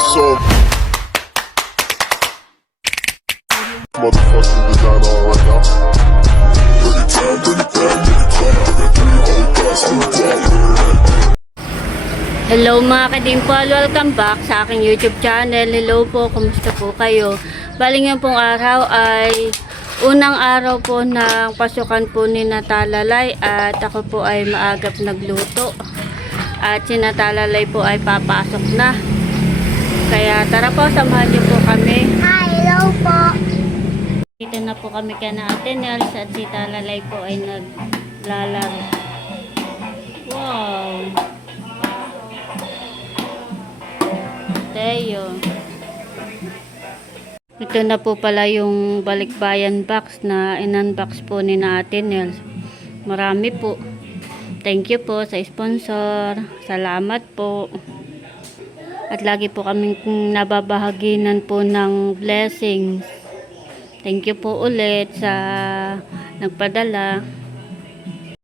So motherfucking designer right now. Anytime, Hello mga kadimpal, welcome back sa aking YouTube channel. Hello po, kumusta po kayo? Bali ngayon pong araw ay unang araw po ng pasukan po ni Natalalay at ako po ay maagap nagluto. At si Natalalay po ay papasok na. Kaya tara po, samahan niyo po kami. Hi, hello po. Dito na po kami kana Ate Nels at si Talalay po ay naglalaro. Wow! Teo. Ito na po pala yung balikbayan box na in-unbox po ni na Ate Nels. Marami po. Thank you po sa sponsor. Salamat po. At lagi po kaming nababahaginan po ng blessings. Thank you po ulit sa nagpadala.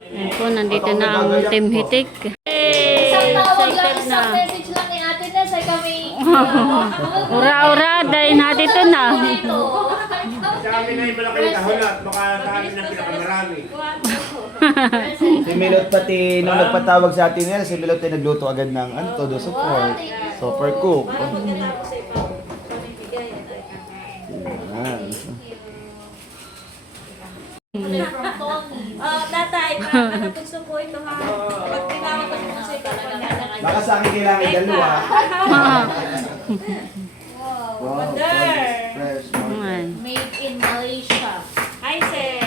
Ayan po, nandito na ang Team Hitik. Hey! Isang tawag lang, Excited isang na. message lang ni Ate Nels ay kami. Ura-ura, dahil nandito na. Sa amin ay malaki na hulat, baka sa amin na pinakamarami. Si Milot pati nung nagpatawag sa atin nila, si Milot ay nagluto agad ng todo support. Super cook. Tatay, gusto po ito ha. Pag tinawag ko po sa ito, Baka sa akin kailangan dalawa. Fresh. Ayan. made in Malaysia. Hi, sir.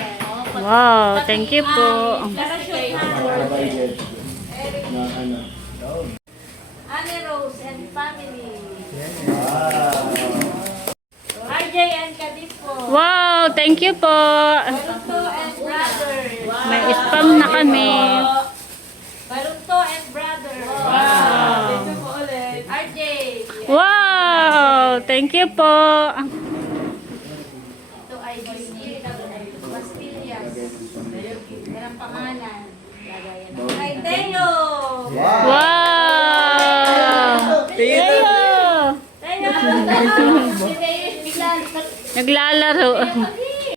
Wow, thank you po. Anne Rose and family. Wow. RJ and Kadipo. Wow, thank you po. Barunto and brothers. May spam na kami. Barunto and brothers. Wow. Ito po ulit. RJ. Wow, thank you po. Ito ay Bastillas. Yan ang pangalan. Lagayan ng ay Teo. Wow! Teo! Teo. Si Teo biglang Naglalaro.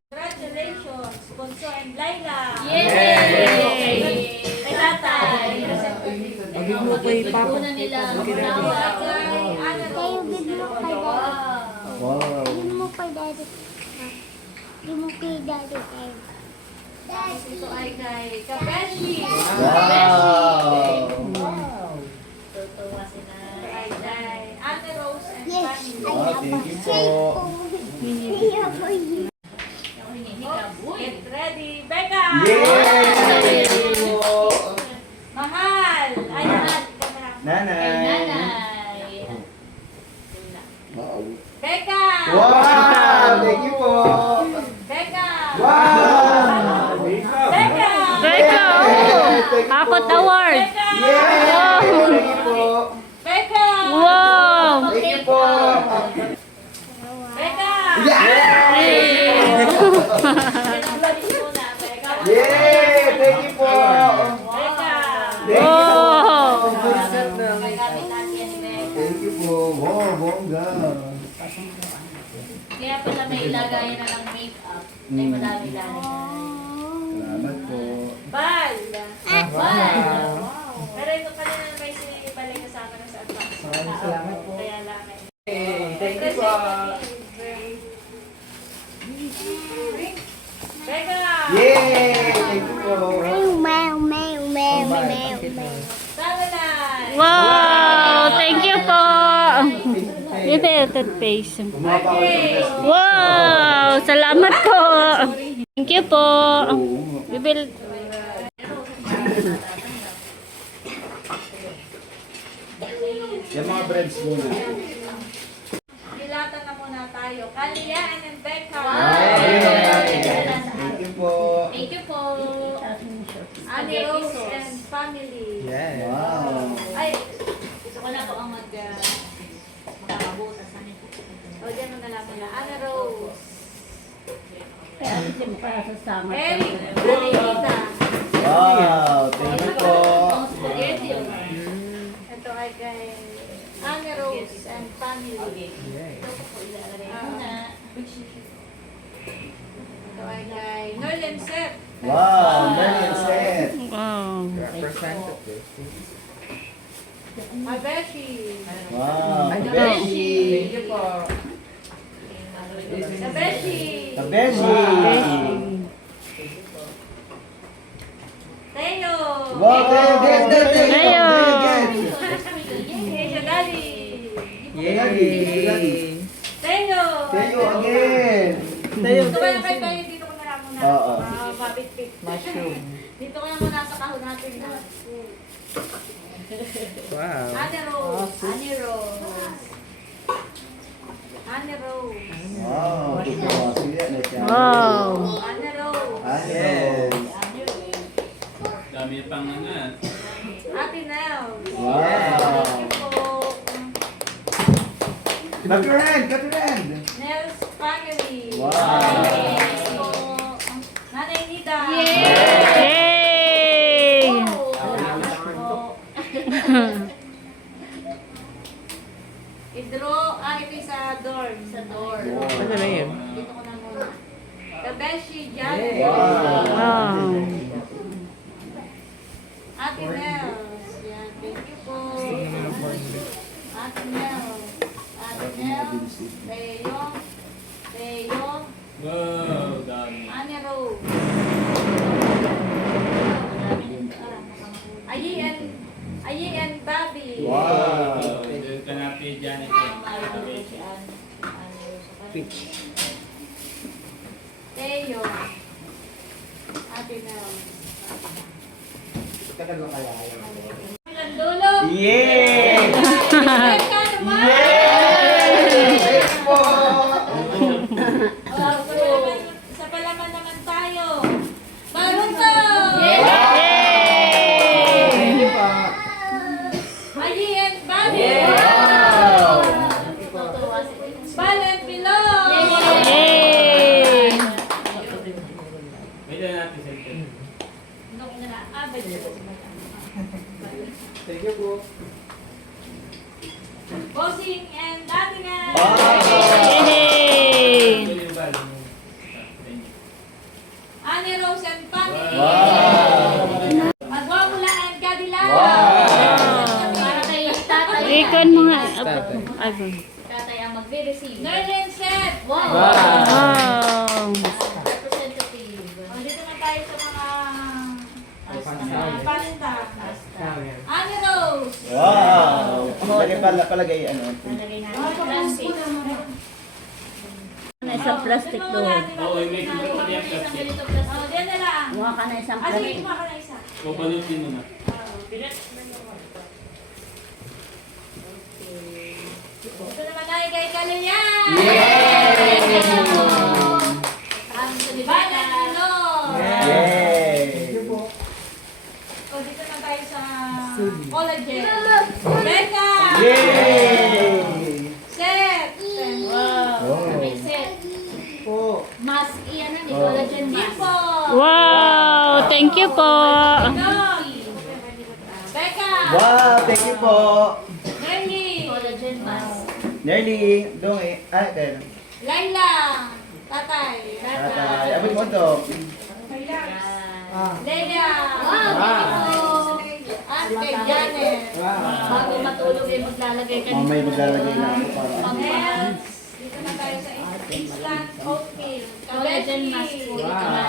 congratulations, Bonso and Laila. Yay! Kay tatay. Agad mo pa yung papa. Una nila tawag kay Ana Rose. Wow. Hindi mo kay daddy. Hindi mo kay daddy. Tapos ito ay kay Kabeshi. Wow. Tutuwa sila. Ay, Ana Rose and Yes. family. Wow, thank you po. Get ready. Becca! Yay! Mahal! Ay, mahal. Nanay. Nanay. Wow. Becca! Wow! Thank you po. Becca! Wow! Becca! Becca! Akot Award! Becca! Yay! Thank you po. Becca! Wow! Thank you po. Becca! Yay! Muna, Becca. Yay! Thank you po. Becca! Wow! May gamit natin yan ni Becca. Thank you po. Wow, bongga. Kaya pala may ilagayan na ng make-up. Ay, madami-dami na. Salamat po. Bal! Bal! Pero ito pala na may sinibalik kasama na sa advance. Salamat po. Kaya lang. Thank you po. Becca! Yay! Thank you po. Salamat! Wow! Thank you po! Ito yung toothpaste. Wow! Salamat po! Thank you po! Bibil... Yan mga breads muna. Dilatan na muna tayo. Kalian and Becca! Thank you po. Thank you po! Annie Rose and family. Wow. Ay, gusto ko na po ang makakabutas. O, dyan mo na lang muna. Anna Rose. Eric, Anita. Wow, thank you po. Ito ay kay Anna Rose and family. Sige. Ito po ilalagay muna. Ito ay kay Nolan Set. Wow, Merlin set. Wow. Representative. Habeshi. Wow, Thank Beshi. you po. Habeshi. Kabeshi. Teo. Wow, Teo, Teo. Teo. Teo Daddy. Yay! Teo. Teo again. Dito kayo kay Tayo. Dito ko na lang muna. Oo. Mapit-pit. Mushroom. Dito ko lang muna sa kahon natin na. Wow. Ane Rose. Ane Rose. Ane Rose. Wow, ito po. Sige, let's go. Wow. Ane Rose. Yes. Dami pang ano. Ate Nel. Wow. Thank you po. Cut your hand, cut your hand. Nels family. Wow. Thank you po. Nanay Nida. Yay! Salamat po. Ito sa dorm. Sa dorm. Ano na yun? Dito ko na muna. Kabeshi, Jan. Wow. Ate Nels. Yan. Thank you po. Ate Nels. Ate Nels. Teo. Teo. Wow, dami. Ane Rose. Ayi and Bobby. Wow. Doon ka na kay Janet. Peach. Teo. Ate Nels. Ilang dulo. Yay! Teka naman. Thank you po. Sa palaman naman tayo. Baruto! Yay! Ayi and Bobby! Wow! Bal and Pilon! Yay! May dala natin sa ito. Thank you po. Bossing and Datingan! Yay! Ane Rose and family! Wow! Magwamula and Cadillac! Wow! Para kay tatay. Ikon mo nga. Tatay. Ay, Tatay ang magbe-receive. Nerlin Set! Wow! wow. Representative. Dito na tayo sa mga pasta. Ane Rose! Wow! Lagay pala palagay ano. Plastic. Isang plastic doon. Oo, may kumakain ang plastic. Oh, diyan na lang. Mukha ka na isang Ah, sige, plastic. kumaka na isa. O, balutin mo na. Ito naman tayo kay Kalayan! Yay! Ang Balan Pilon! Yay! O, dito na tayo sa collagen. Becca! Yay! Set! Oh. May set. Po. Mas iyan na ni collagen mask. Ipo! Wow! Thank you po. Becca! Wow, thank you po. Nelly! Collagen mask. Nearly, dong eh. Ay, tayo. Laila! Tatay! Tatay. Abot mo to. Leia! Wow! At kay Janet! Bago matulog ay maglalagay ka Mamay maglalagay na ako para. Nels! Dito na tayo sa instant oatmeal. Collagen mask po ito na.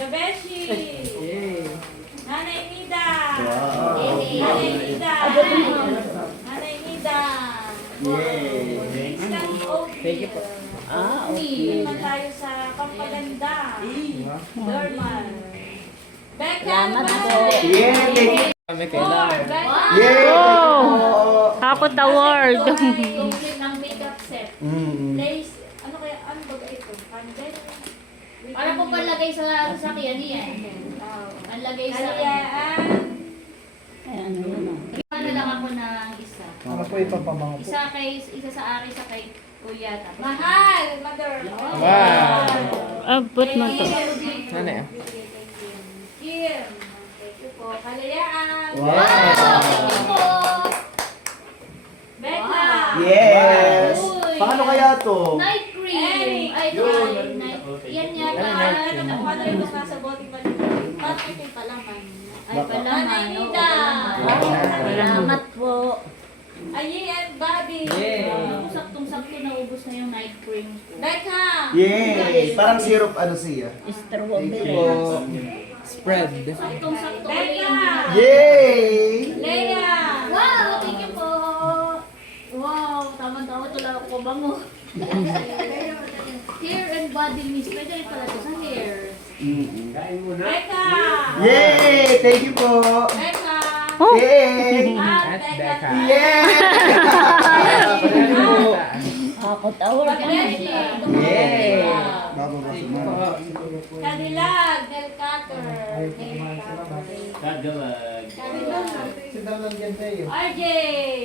Kabeshi! Yay! Nanay Nida! Wow. Nanay Nida! Nanay Nida! Yay! Instant oatmeal. Dito naman tayo sa pampaganda. Normal. Becca! Salamat naman! po. Yay! Thank you. Kami Four! kailangan. Becca! Yay! Wow! Kapot award. Complete ng makeup set. Lace. Ano kaya? Ano ba ito? Candle? Para po palagay sa sasakyan niya. Panlagay sa... Kalayaan. Ano lang ako ng isa. Ano po ipapabango po? Isa sa akin, isa kay Kuya. Tapos Mahal! Mother! Wow! Abot mo to. Ano yan? Kim! Thank you po. Kalayaan! Wow! Becca! Yes! Uy! Paano kaya to? Night cream. Ay, Yun. night. Okay. Yan yata. Kung ano yung mas nasa bote pa dito. Bakit ito yung palaman? Ay, palaman. Mananida. Salamat po. Ayi and Bobby. Saktong-sakto naubos na yung night cream. Becca. Yay! Parang syrup ano siya. Strawberry. Spread. Saktong-sakto ulit Becca. yung ginawa. Yay! Leia. Wow, thank you po. Wow, tama-tama ito lang ako bango. Hair and body mist. Pwede rin pala ito sa hair. Kain muna. Becca. Yay! Thank you po! Becca. Oh. Yay! At At Becca. Becca. Yay! Thank you po! Ako tawag ka na. Yay! Kadilag. Del Cutter. Kadalag. RJ.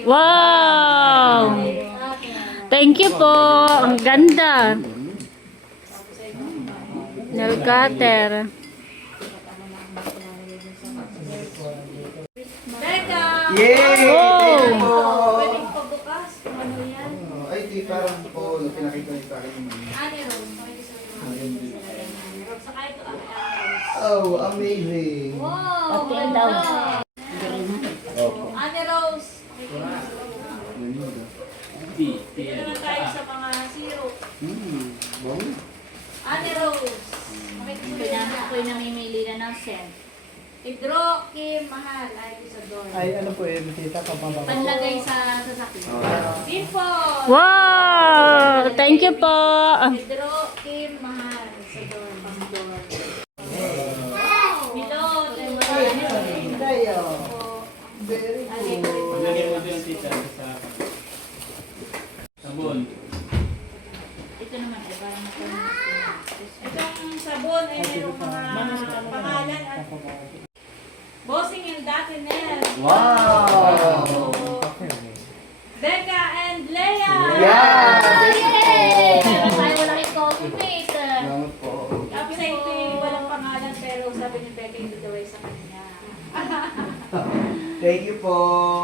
Wow! Thank you po. Ang ganda. Nail cutter. Becca. Yay! Thank you po! Pwedeng pabukas. Kung ano yan. Ay, di parang po, pinakita niyo sa akin. Ani Rose. Saka ito ang Rose. Oh, amazing! Wow. Pati ang daw. Opo. Ani Rose. Dito naman tayo sa mga syrup. Ani Rose. Pinamit ko yung namimili na ng scent. Hidro, Kim, Mahal. Ay, Isador. Ay, ano po yun, tita? Papabango. Panlagay sa sasakyan. Dimple. Wow! Thank you po. Hidro, Kim, Mahal. Isador. Pangdor. Milot. Lagyan mo ito yung tita sa sabon. Ito naman ay parang Itong sabon ay mayroong mga pangalan at bossing and Datinel. Wow! Becca and Leia. Yeah! Yay! Meron tayo malaking coffee mate. Salamat po. Tapos ay ito yung walang pangalan pero sabi ni Becca hindi daw ay sa kanya. Thank you po.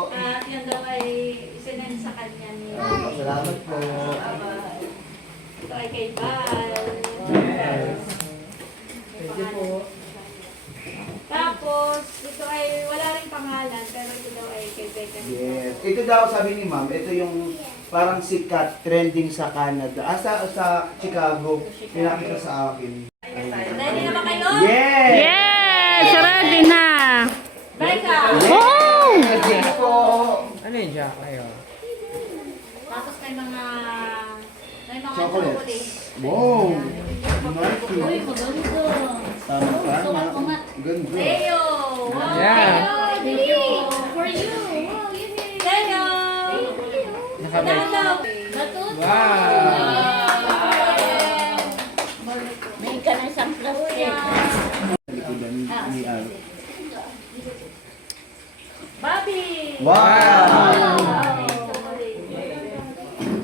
At yan daw ay isinend sa kanya ni Salamat po. ito ay kay Val. Thank you po. Tapos ito ay wala rin pangalan pero ito daw ay kay Becca. Yes. Ito daw sabi ni ma'am, ito yung parang sikat, trending sa Canada. Sa Chicago. Pinakita sa akin. Ready na ba kayo? Yes! Yes! Ready na. Becca! Wow! Thank you po. Ano yun, Jack? Ayaw. Tapos may mga Chocolates. Wow! Uy, maganda. Tama pa. Sukat ko nga. Ganda. Leo! Wow! Yeah. Thank you. For you. Wow, yun eh. Leo! Nakabay. Dalaw! Batut. Wow! May ka ng isang plastic. Bobby! Wow!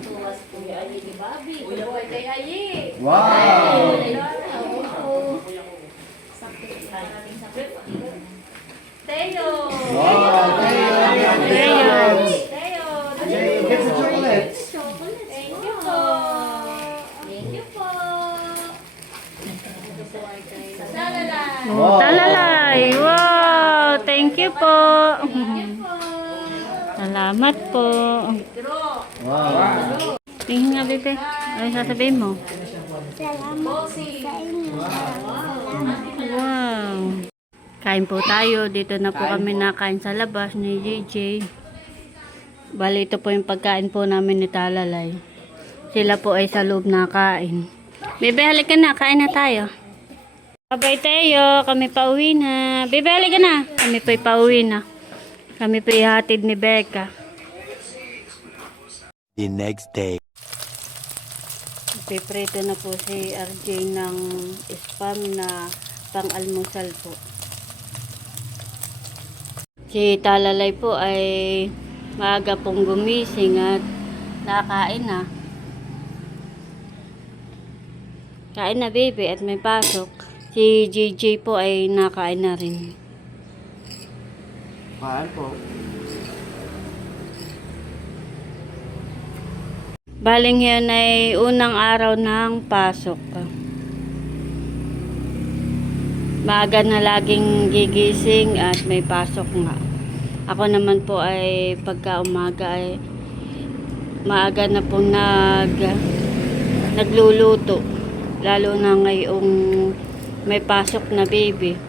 Tuwas po yung Ayi ni Bobby. Ulo ko kay Ayi! Wow! Teo! Wow! Teo. Teo! Yay! Get the chocolates! Thank you po! Thank you po. Salalan! Oh, talalay. Wow! Thank you po. Salamat po. Draw! Wow! Tingin nga, bebe. Ano sasabihin mo? Bossy! Wow! Kain po tayo. Dito na po kami nakain sa labas ni JJ. Bali, ito po yung pagkain po namin ni Talalay. Sila po ay sa loob nakain. Bebe, halika na. Kain na tayo. Babay tayo. Kami pauwi na. Bebe, halika na. Kami po pauwi na. Kami po ihatid ni Becca. The next day. Piprito na po si RJ ng spam na pang-almusal po. Si Talalay po ay maaga pong gumising at nakain na. Kain na, baby, at may pasok. Si JJ po ay nakain na rin. Mahal po. Baling yan ay unang araw ng pasok. Maaga na laging gigising at may pasok nga. Ako naman po ay pagka umaga ay maaga na po nagluluto. Lalo na ngayong may pasok na baby.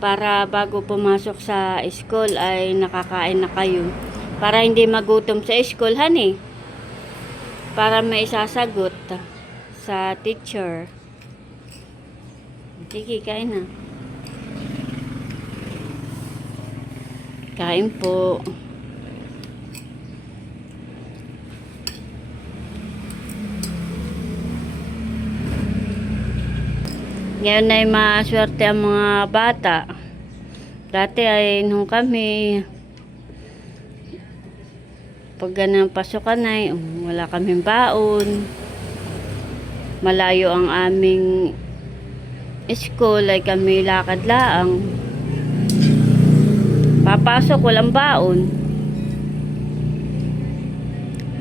Para bago pumasok sa school ay nakakain na kayo. Para hindi magutom sa school, honey. Para may isasagot sa teacher. Sige, kain na. Kain po. Ngayon ay maswerte ang mga bata. Dati ay nung kami pag ganang pasukan ay wala kaming baon. Malayo ang aming school ay kami lakad laang. Papasok walang baon.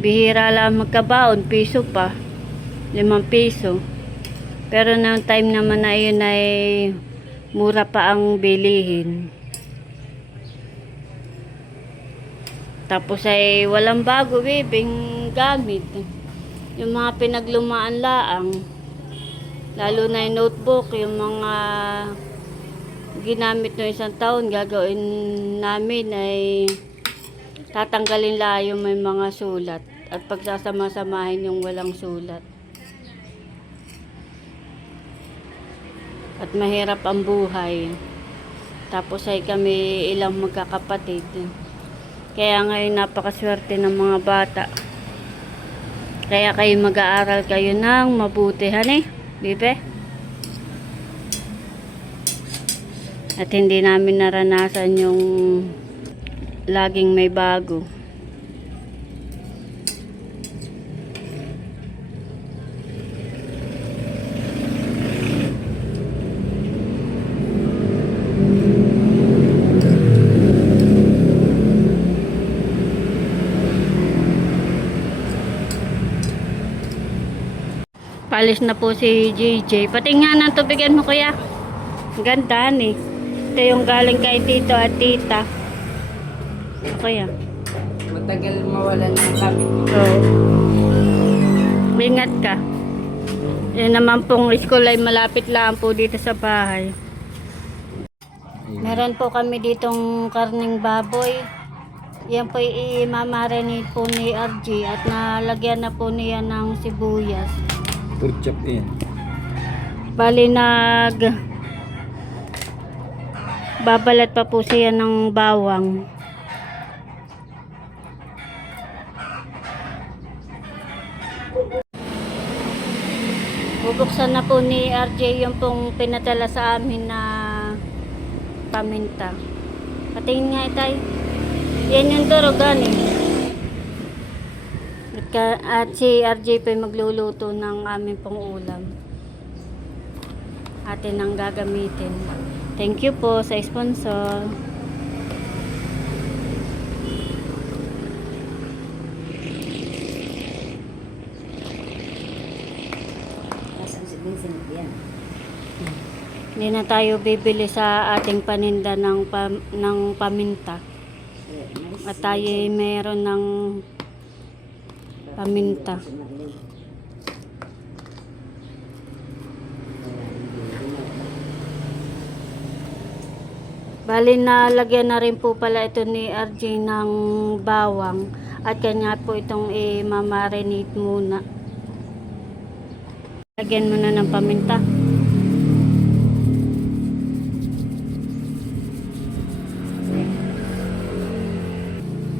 Bihira lang magkabaon, piso pa. 5 piso. Pero noong time naman na yun ay mura pa ang bilihin. Tapos ay walang bago bibing gamit. Yung mga pinaglumaan laang. Lalo na yung notebook, yung mga ginamit no isang taon, gagawin namin ay tatanggalin lang yung may mga sulat. At pagsasama-samahin yung walang sulat. At mahirap ang buhay. Tapos ay kami ilang magkakapatid. Kaya ngayon napakaswerte ng mga bata. Kaya kayo mag-aaral kayo ng mabuti, honey, bibe. At hindi namin naranasan yung laging may bago. Palis na po si JJ. Pati nga ng tubigan mo, kuya. Ganda ni. Ito yung galing kay tito at tita. Kuya. Matagal mawalan ng kami. Oo. Ingat ka. Yan naman pong school ay malapit lang po dito sa bahay. Meron po kami ditong karning baboy. Yan po i-mamarinate po ni RG at nalagyan na po niya ng sibuyas. Turchop yan. Bali babalat pa po siya ng bawang. Bubuksan na po ni RJ yung pong pinadala sa amin na paminta. Patingin nga itay. Yan yung durugan eh. At si RJ pa magluluto ng aming pong ulam. Atin ang gagamitin. Thank you po sa sponsor. Hindi na tayo bibili sa ating paninda ng paminta. At tayo mayroon ng paminta. Bali na lagyan na rin po pala ito ni RJ ng bawang at kanya po itong i-marinate muna. Lagyan mo na ng paminta.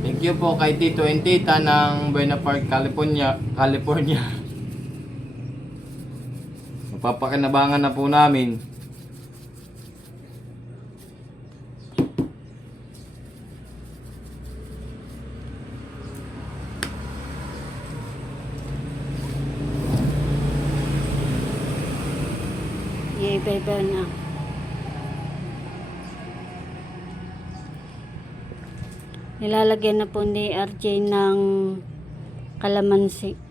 Thank you po kay Tito and Tita ng Buena Park, California. Mapapakinabangan na po namin. Iba-iba na. Nilalagyan na po ni RJ ng kalamansi.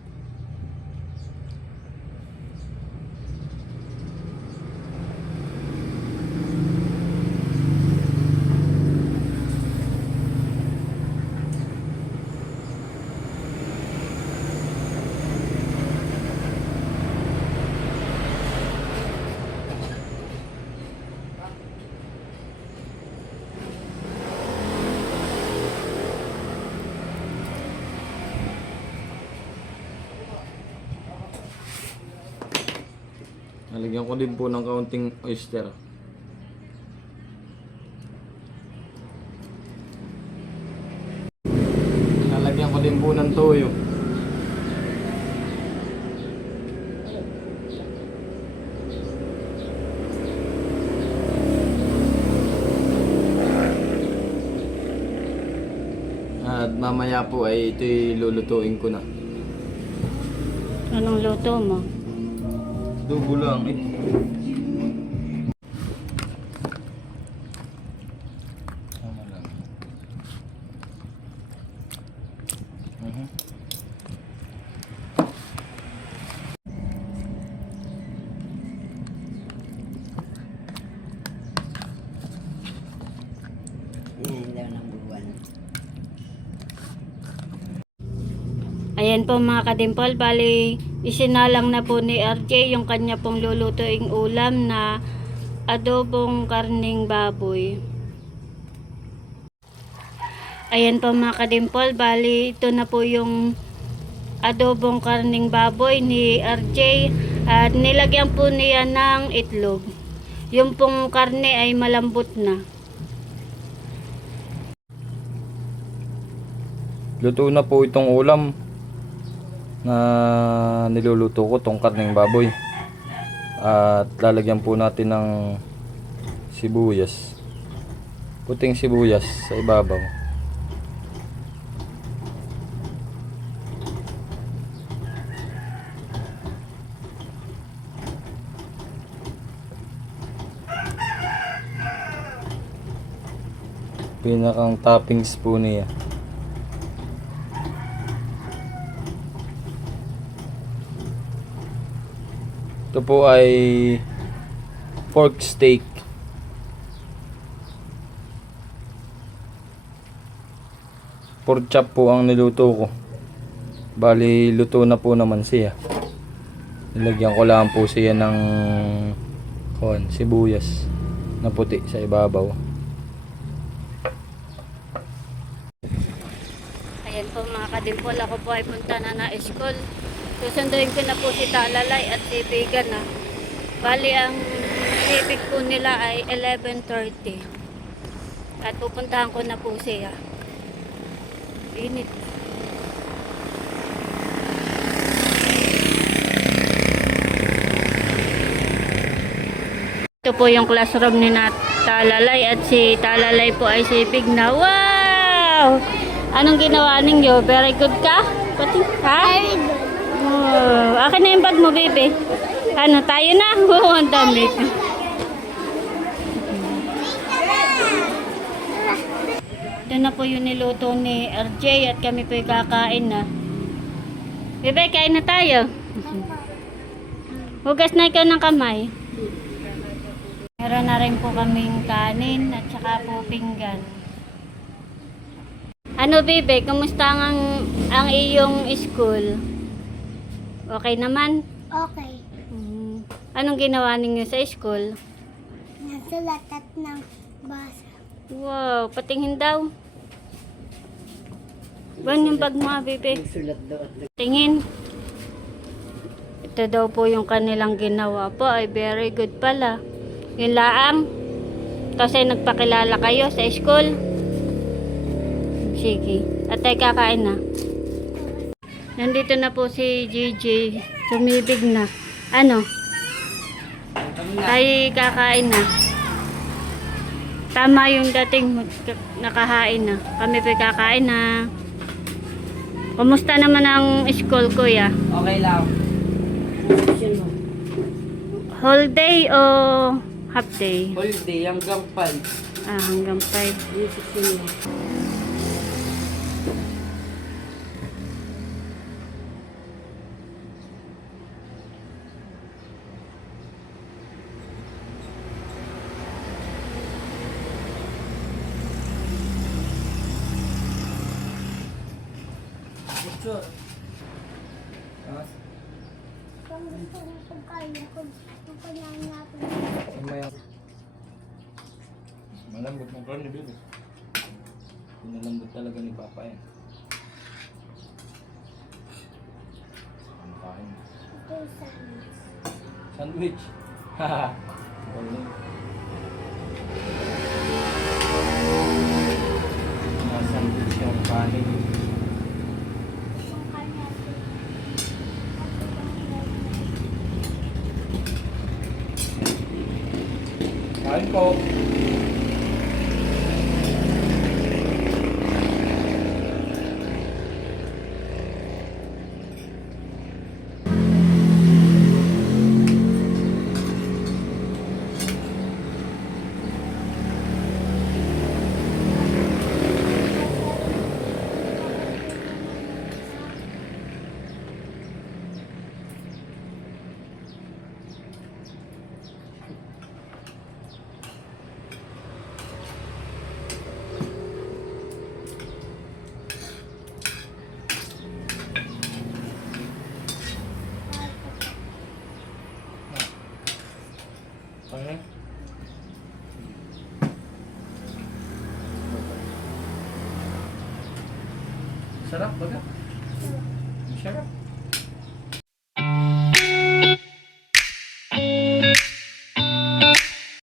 Nalagyan ko din po ng kaunting oyster. Nalagyan ko din po ng toyo. At mamaya po ay ito'y lulutuin ko na. Anong luto mo? Dugo lang ito. Tama lang. Ayan po mga kadimpol, bali isinalang na po ni RJ yung kanya pong lulutuing ulam na adobong karning baboy. Ayan po mga kadimpol, bali ito na po yung adobong karning baboy ni RJ at nilagyan po niya ng itlog. Yung pong karne ay malambot na. Luto na po itong ulam na niluluto ko, tong karneng baboy. At lalagyan po natin ng sibuyas. Puting sibuyas sa ibabaw. Pinakang toppings po niya. Ito po ay pork steak. Pork chop po ang niluto ko. Bali, luto na po naman siya. Nilagyan ko lang po siya ng sibuyas na puti sa ibabaw. Ayan po mga kadimpol, ako po ay punta na na school. Susunduin ko na po si Talalay at si Bigan na. Bali ang sipig po nila ay 11:30. At pupuntahan ko na po siya. Init. Ito po yung classroom ni Talalay at si Talalay po ay sipig na. Wow! Anong ginawa ninyo? Very good ka? Pati, ha? Very good. Oh, akin na yung bag mo, baby. Ano, tayo na? Oo, ang damit. Ito na po yung niluto ni RJ at kami po yung kakain na. Bebe, kain na tayo. Hugas na ikaw ng kamay. Meron na rin po kaming kanin at saka po pinggan. Ano, bebe, kumusta ang iyong school? Okay naman? Okay. Anong ginawa ninyo sa school? Nasulat at ng basa. Wow, patingin daw. Ban yung bag mo, bebe? Tingin. Ito daw po yung kanilang ginawa po. Ay, very good pala. Yung laang. Kasi nagpakilala kayo sa school. Sige. At ay kakain na. Nandito na po si JJ. Sumibig na. Ano? Ay kakain na. Tama yung dating nakahain na. Kami po kakain na. Kumusta naman ang school, kuya? Okay lang. Whole day o half day? Whole day hanggang 5. Ah, hanggang 5. picture. Ah, Kung gusto mo pagkain, kung kailangan natin. may malambot ng corn ni Bibi. Pinalambot talaga ni Papa yan. Ano kain? Ito yung sandwich. Sandwich. Haha. Galing. Sandwich yung kanin. Kung kaya natin. Kain po. Okay. Sarap baga. Sarap.